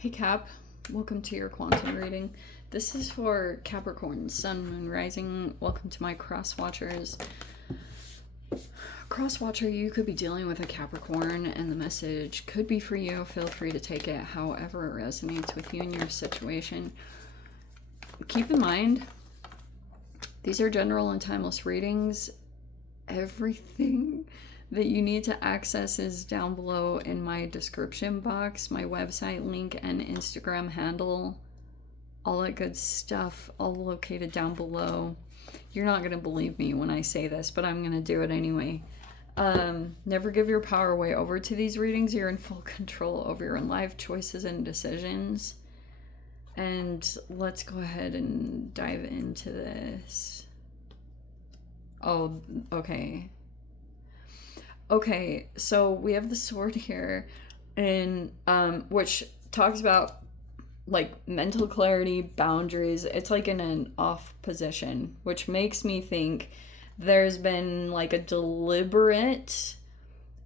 Hey Cap, welcome to your quantum reading. This is for Capricorn, Sun, Moon, Rising. Welcome to my cross watchers. Cross watcher, you could be dealing with a Capricorn and the message could be for you. Feel free to take it however it resonates with you and your situation. Keep in mind, these are general and timeless readings. Everything that you need to access is down below in my description box, my website link and Instagram handle, all that good stuff, all located down below. You're not going to believe me when I say this, but I'm going to do it anyway. Never give your power away over to these readings. You're in full control over your own life choices and decisions. And let's go ahead and dive into this. Oh, okay. Okay, so we have the sword here, and which talks about like mental clarity, boundaries. It's like in an off position, which makes me think there's been like a deliberate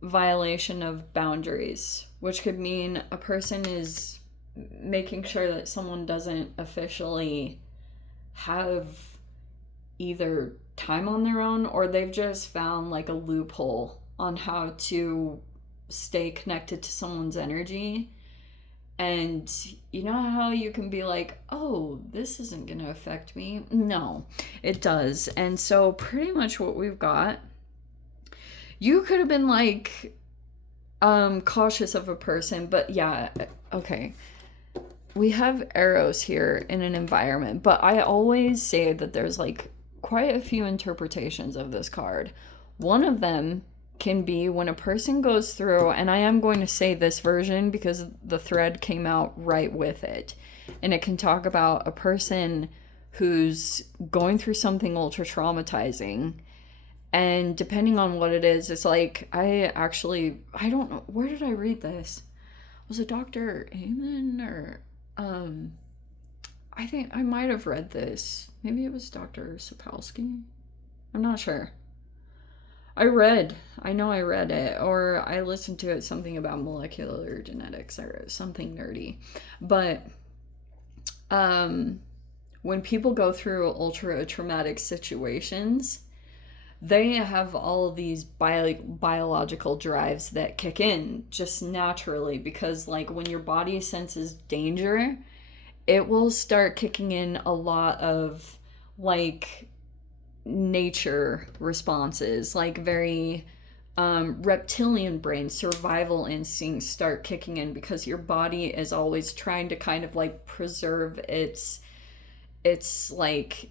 violation of boundaries, which could mean a person is making sure that someone doesn't officially have either time on their own, or they've just found like a loophole on how to stay connected to someone's energy. And you know how you can be like, oh, this isn't going to affect me? No, it does. And so pretty much what we've got, you could have been like cautious of a person, but yeah, okay. We have arrows here in an environment, but I always say that there's like quite a few interpretations of this card. One of them can be when a person goes through, and I am going to say this version because the thread came out right with it, and it can talk about a person who's going through something ultra traumatizing, and depending on what it is, it's like, I don't know, where did I read this? Was it Dr. Amen or I think I might have read this. Maybe it was Dr. Sapolsky. I'm not sure. I know I read it, or I listened to it, something about molecular genetics or something nerdy. But when people go through ultra traumatic situations, they have all of these biological drives that kick in just naturally, because like when your body senses danger, it will start kicking in a lot of like nature responses, like very reptilian brain survival instincts start kicking in, because your body is always trying to kind of like preserve its like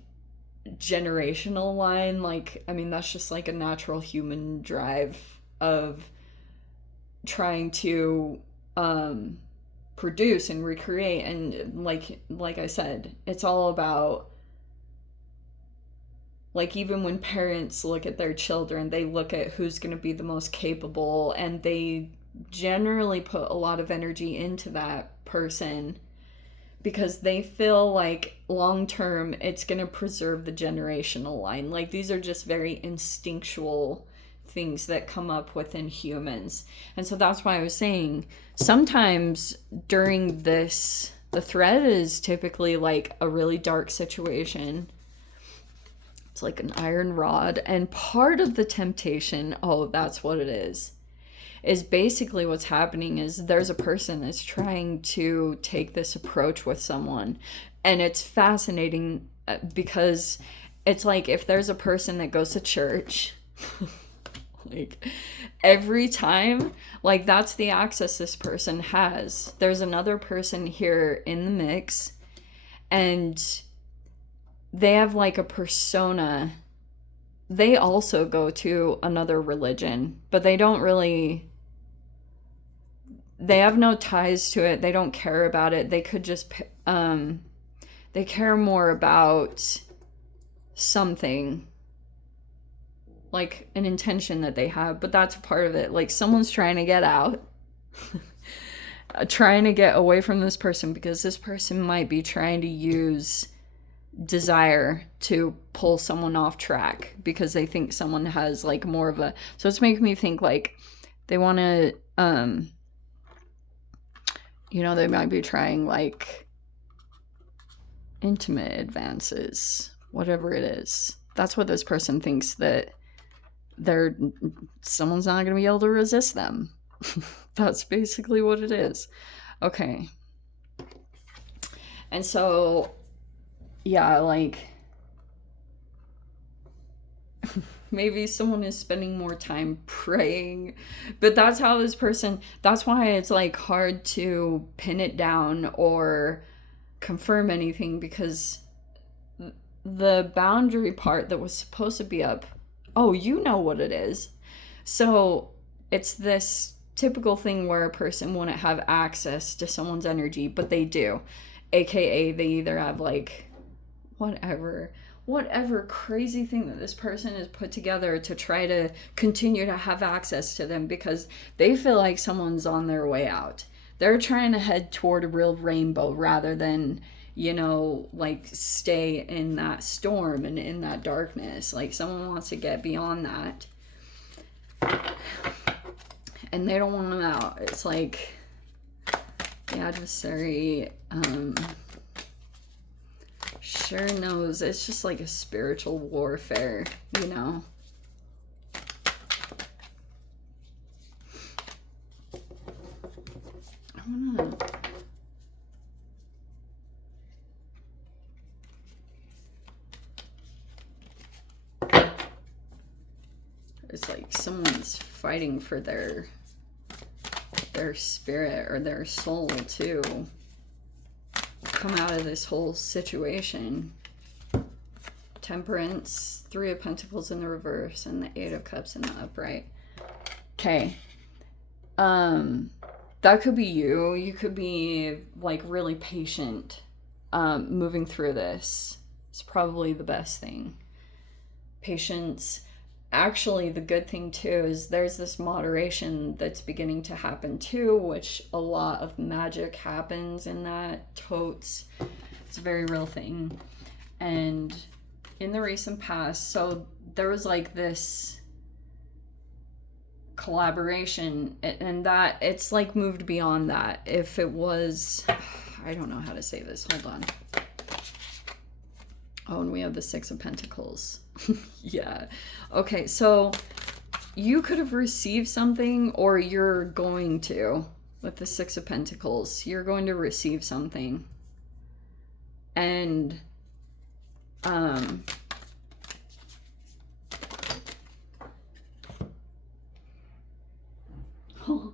generational line. Like, I mean, that's just like a natural human drive of trying to produce and recreate, and like I said, it's all about, like, even when parents look at their children, they look at who's going to be the most capable, and they generally put a lot of energy into that person because they feel like long term it's going to preserve the generational line. Like, these are just very instinctual things that come up within humans. And so that's why I was saying sometimes during this, the thread is typically like a really dark situation. It's like an iron rod, and part of the temptation, oh, that's what it is basically what's happening is there's a person that's trying to take this approach with someone. And it's fascinating because it's like, if there's a person that goes to church, like every time, like that's the access this person has. There's another person here in the mix, and they have like a persona. They also go to another religion, but they have no ties to it. They don't care about it. They could just, they care more about something, like an intention that they have, but that's a part of it. Like, someone's trying to get out, trying to get away from this person, because this person might be trying to use desire to pull someone off track, because they think someone has like more of a, so it's making me think like they want to They might be trying like intimate advances, whatever it is. That's what this person thinks, that someone's not going to be able to resist them. That's basically what it is. Okay. And so, yeah, like, maybe someone is spending more time praying, but that's how this person, that's why it's like hard to pin it down or confirm anything, because the boundary part that was supposed to be up, oh, you know what it is. So it's this typical thing where a person wouldn't have access to someone's energy, but they do. AKA they either have like whatever crazy thing that this person has put together to try to continue to have access to them, because they feel like someone's on their way out. They're trying to head toward a real rainbow rather than, like stay in that storm and in that darkness. Like someone wants to get beyond that. And they don't want them out. It's like the adversary sure knows it's just like a spiritual warfare, I'm gonna... It's like someone's fighting for their spirit or their soul to come out of this whole situation. Temperance, 3 of Pentacles in the reverse, and the 8 of Cups in the upright. Okay. That could be you. You could be like really patient moving through this. It's probably the best thing. Patience. Actually, the good thing too is there's this moderation that's beginning to happen too, which a lot of magic happens in that. Totes. It's a very real thing. And in the recent past, so there was like this collaboration, and that it's like moved beyond that. If it was, I don't know how to say this, hold on. Oh, and we have the 6 of Pentacles. Yeah. Okay, so you could have received something, or you're going to, with the 6 of Pentacles. You're going to receive something. And, oh,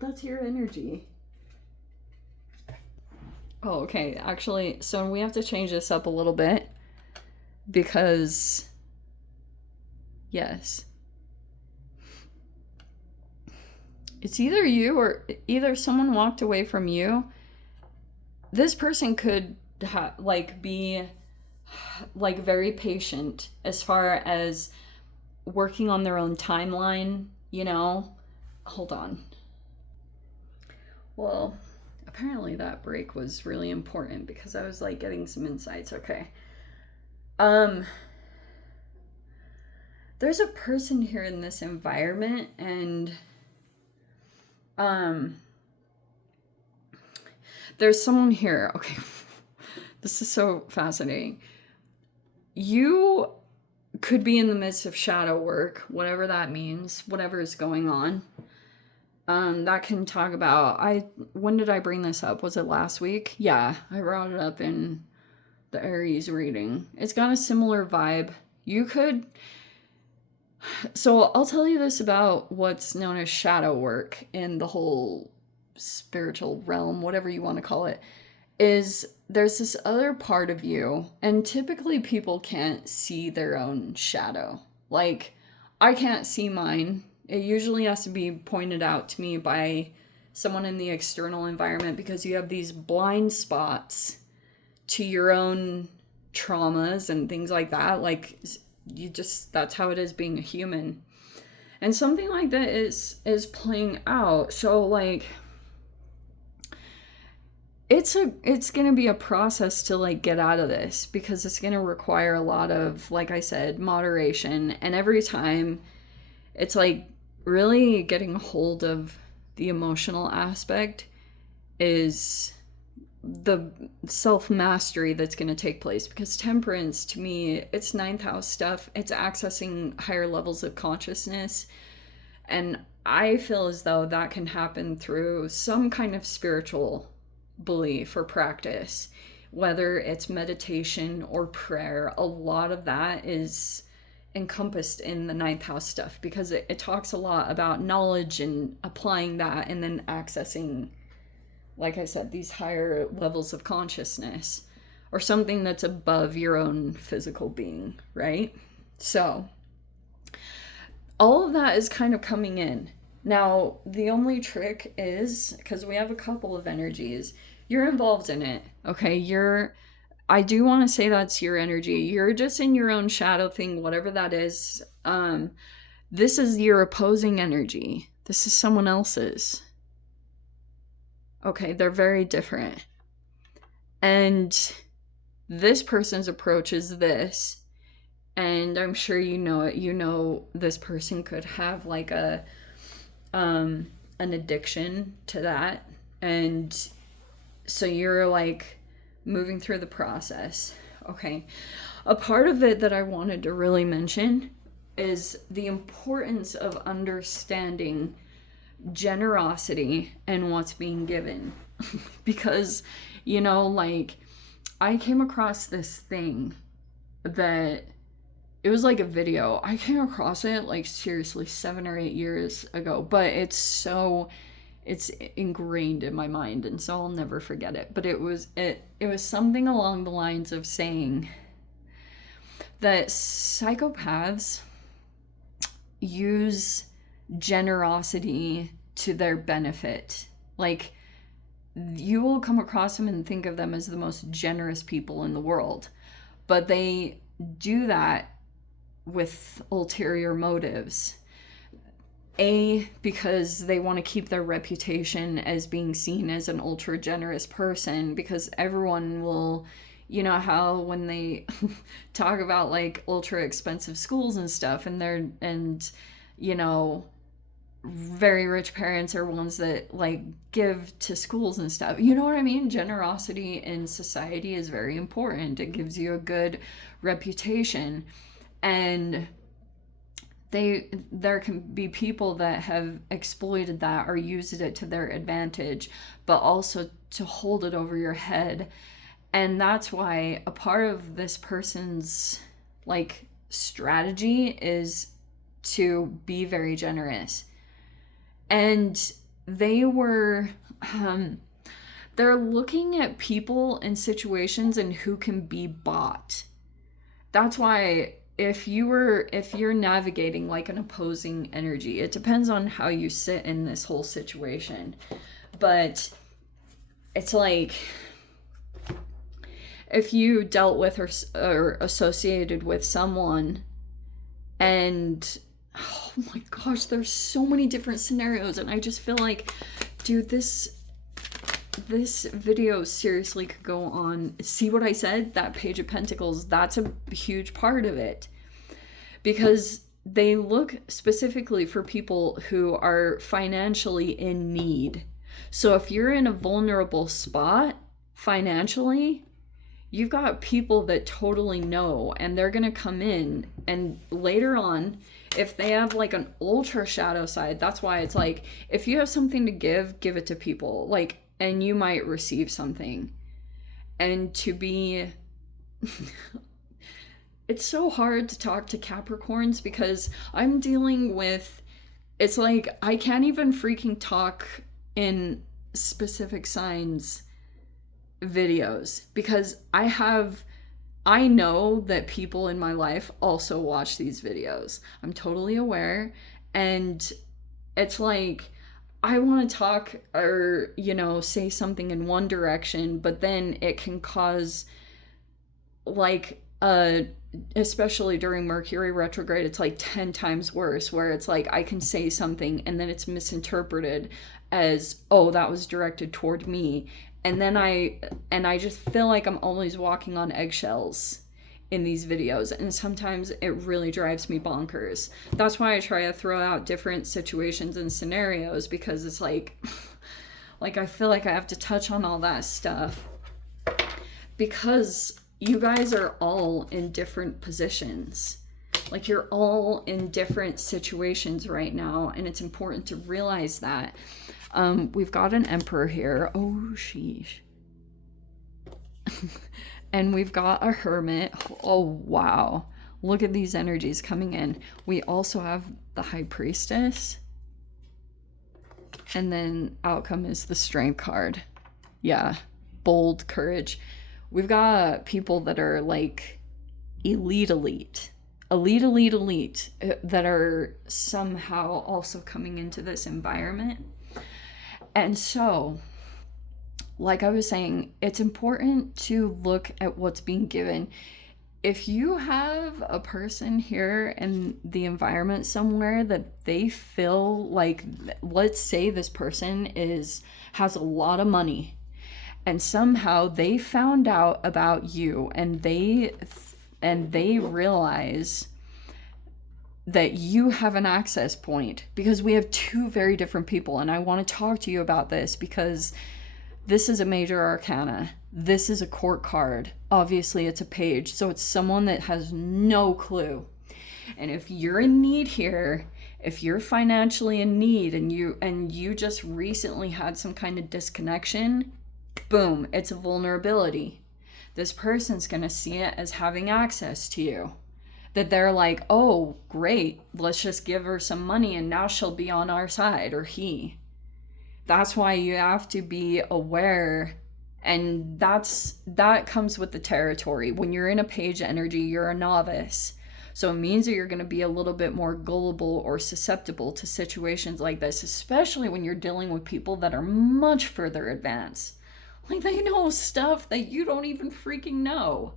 that's your energy. Oh, okay. Actually, so we have to change this up a little bit, because, yes, it's either you or either someone walked away from you. This person could be like very patient as far as working on their own timeline, Hold on. Well, apparently that break was really important because I was like getting some insights. Okay. There's a person here in this environment, and there's someone here. Okay. This is so fascinating. You could be in the midst of shadow work, whatever that means, whatever is going on. That can talk about, when did I bring this up? Was it last week? Yeah, I brought it up in the Aries reading. It's got a similar vibe. You could, so I'll tell you this about what's known as shadow work in the whole spiritual realm, whatever you want to call it, is there's this other part of you, and typically people can't see their own shadow. Like, I can't see mine. It usually has to be pointed out to me by someone in the external environment, because you have these blind spots to your own traumas and things like that. Like, that's how it is being a human. And something like that is playing out. So like, it's going to be a process to like get out of this, because it's going to require a lot of, like I said, moderation. And every time it's like really getting a hold of the emotional aspect is the self-mastery that's going to take place, because temperance, to me, it's ninth house stuff. It's accessing higher levels of consciousness, and I feel as though that can happen through some kind of spiritual belief or practice, whether it's meditation or prayer. A lot of that is encompassed in the ninth house stuff, because it talks a lot about knowledge and applying that, and then accessing, like I said, these higher levels of consciousness, or something that's above your own physical being, right? So all of that is kind of coming in. Now, the only trick is, because we have a couple of energies, you're involved in it, okay? I do want to say that's your energy. You're just in your own shadow thing, whatever that is. This is your opposing energy. This is someone else's. Okay, they're very different. And this person's approach is this. And I'm sure you know it. You know this person could have like an addiction to that. And so you're like moving through the process. Okay. A part of it that I wanted to really mention is the importance of understanding generosity and what's being given. Because, you know, like, I came across this thing that it was like a video. I came across it like seriously 7 or 8 years ago, but it's ingrained in my mind, and so I'll never forget it. But it was something along the lines of saying that psychopaths use generosity to their benefit. Like, you will come across them and think of them as the most generous people in the world, but they do that with ulterior motives. Because they want to keep their reputation as being seen as an ultra generous person, because everyone will, you know how when they talk about like ultra expensive schools and stuff, and you know, very rich parents are ones that like give to schools and stuff. You know what I mean? Generosity in society is very important. It gives you a good reputation. And there can be people that have exploited that or used it to their advantage, but also to hold it over your head. And that's why a part of this person's like strategy is to be very generous. And they're looking at people and situations and who can be bought. That's why if you're navigating like an opposing energy, it depends on how you sit in this whole situation. But it's like, if you dealt with or associated with someone, and oh my gosh, there's so many different scenarios, and I just feel like, dude, this video seriously could go on. See what I said? That Page of Pentacles, that's a huge part of it. Because they look specifically for people who are financially in need. So if you're in a vulnerable spot financially, you've got people that totally know, and they're going to come in, and later on, if they have like an ultra shadow side, that's why it's like, if you have something to give it to people. Like, and you might receive something. And to be it's so hard to talk to Capricorns, because I'm dealing with, it's like I can't even freaking talk in specific signs videos, because I know that people in my life also watch these videos. I'm totally aware. And it's like, I want to talk or, you know, say something in one direction, but then it can cause like especially during Mercury retrograde, it's like 10 times worse, where it's like I can say something and then it's misinterpreted as, oh, that was directed toward me. And then I just feel like I'm always walking on eggshells in these videos, and sometimes it really drives me bonkers. That's why I try to throw out different situations and scenarios, because it's like Like, I feel like I have to touch on all that stuff because you guys are all in different positions. Like, you're all in different situations right now, and it's important to realize that. We've got an Emperor here. Oh, sheesh. And we've got a Hermit. Oh, wow. Look at these energies coming in. We also have the High Priestess. And then outcome is the Strength card. Yeah. Bold, courage. We've got people that are like elite that are somehow also coming into this environment. And so, like I was saying, it's important to look at what's being given. If you have a person here in the environment somewhere that they feel like, let's say this person has a lot of money, and somehow they found out about you, and they realize that you have an access point, because we have two very different people, and I want to talk to you about this because this is a major arcana. This is a court card. Obviously, it's a page, so it's someone that has no clue. And if you're in need here, if you're financially in need and you just recently had some kind of disconnection, boom, it's a vulnerability. This person's going to see it as having access to you. That they're like, oh, great, let's just give her some money and now she'll be on our side, or he. That's why you have to be aware, and that comes with the territory. When you're in a page energy, you're a novice. So it means that you're going to be a little bit more gullible or susceptible to situations like this, especially when you're dealing with people that are much further advanced. Like, they know stuff that you don't even freaking know.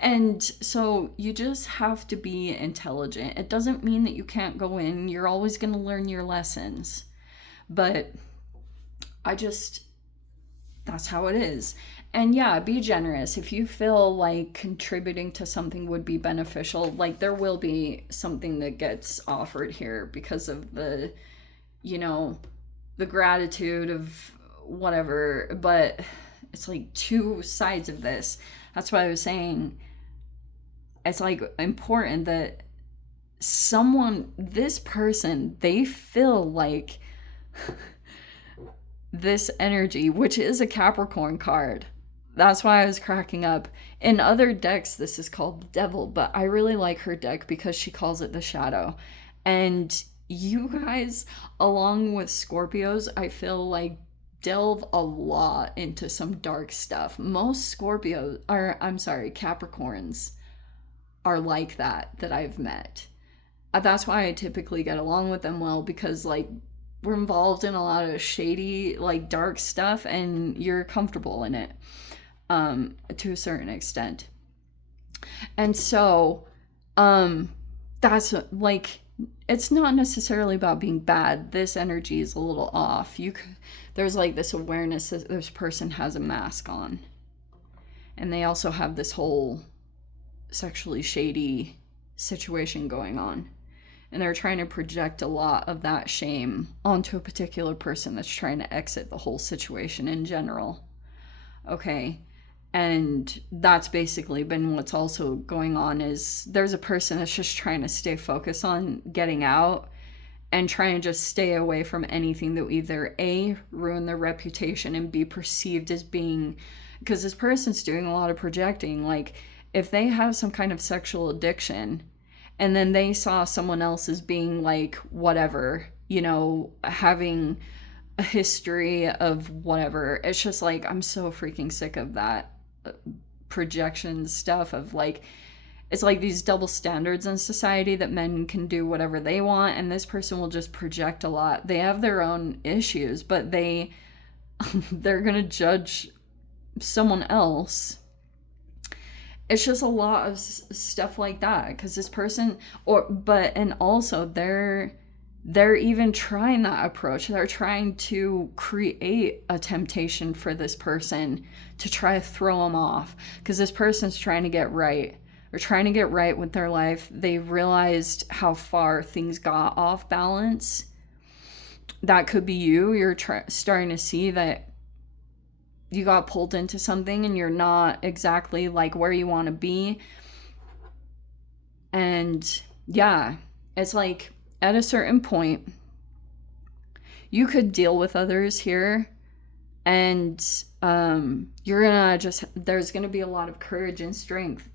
And so you just have to be intelligent. It doesn't mean that you can't go in. You're always going to learn your lessons. But that's how it is. And yeah, be generous. If you feel like contributing to something would be beneficial, like, there will be something that gets offered here because of the gratitude of whatever. But it's like two sides of this. That's why I was saying it's like important that this person, they feel like this energy, which is a Capricorn card. That's why I was cracking up. In other decks, this is called the Devil, but I really like her deck because she calls it the Shadow. And you guys, along with Scorpios, I feel like delve a lot into some dark stuff. Most Capricorns are like that I've met. That's why I typically get along with them well, because like, we're involved in a lot of shady, like, dark stuff, and you're comfortable in it to a certain extent. And so that's like, it's not necessarily about being bad. This energy is a little off. There's like this awareness that this person has a mask on, and they also have this whole sexually shady situation going on. And they're trying to project a lot of that shame onto a particular person that's trying to exit the whole situation in general. Okay. And that's basically been what's also going on, is there's a person that's just trying to stay focused on getting out and trying to just stay away from anything that will either A, ruin their reputation, and be perceived as being, because this person's doing a lot of projecting. Like, if they have some kind of sexual addiction, and then they saw someone else as being like, whatever, having a history of whatever. It's just like, I'm so freaking sick of that projection stuff of like, it's like these double standards in society that men can do whatever they want, and this person will just project a lot. They have their own issues, but they're going to judge someone else. It's just a lot of stuff like that, because this person, and also they're even trying that approach. They're trying to create a temptation for this person to try to throw them off, because this person's trying to get right. They're trying to get right with their life. They realized how far things got off balance, that could be you. You're starting to see that you got pulled into something and you're not exactly like where you want to be. And yeah, it's like at a certain point, you could deal with others here, and you're gonna just, there's gonna be a lot of courage and strength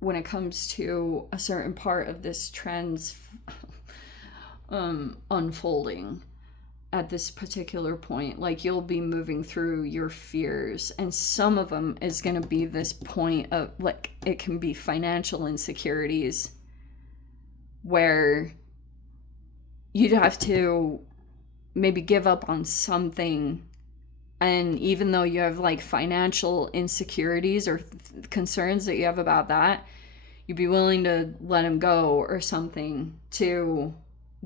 when it comes to a certain part of this trend's unfolding at this particular point. Like, you'll be moving through your fears, and some of them is going to be this point of, like, it can be financial insecurities where you'd have to maybe give up on something, and even though you have like financial insecurities or concerns that you have about that, you'd be willing to let them go or something to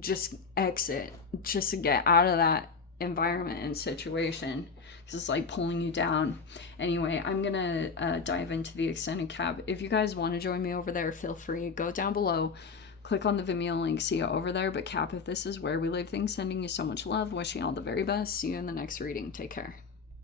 just exit, just to get out of that environment and situation, because it's like pulling you down. Anyway, I'm gonna dive into the extended cap. If you guys want to join me over there, feel free. Go down below, click on the Vimeo link, see you over there. But Cap, if this is where we leave things, sending you so much love, wishing you all the very best. See you in the next reading. Take care.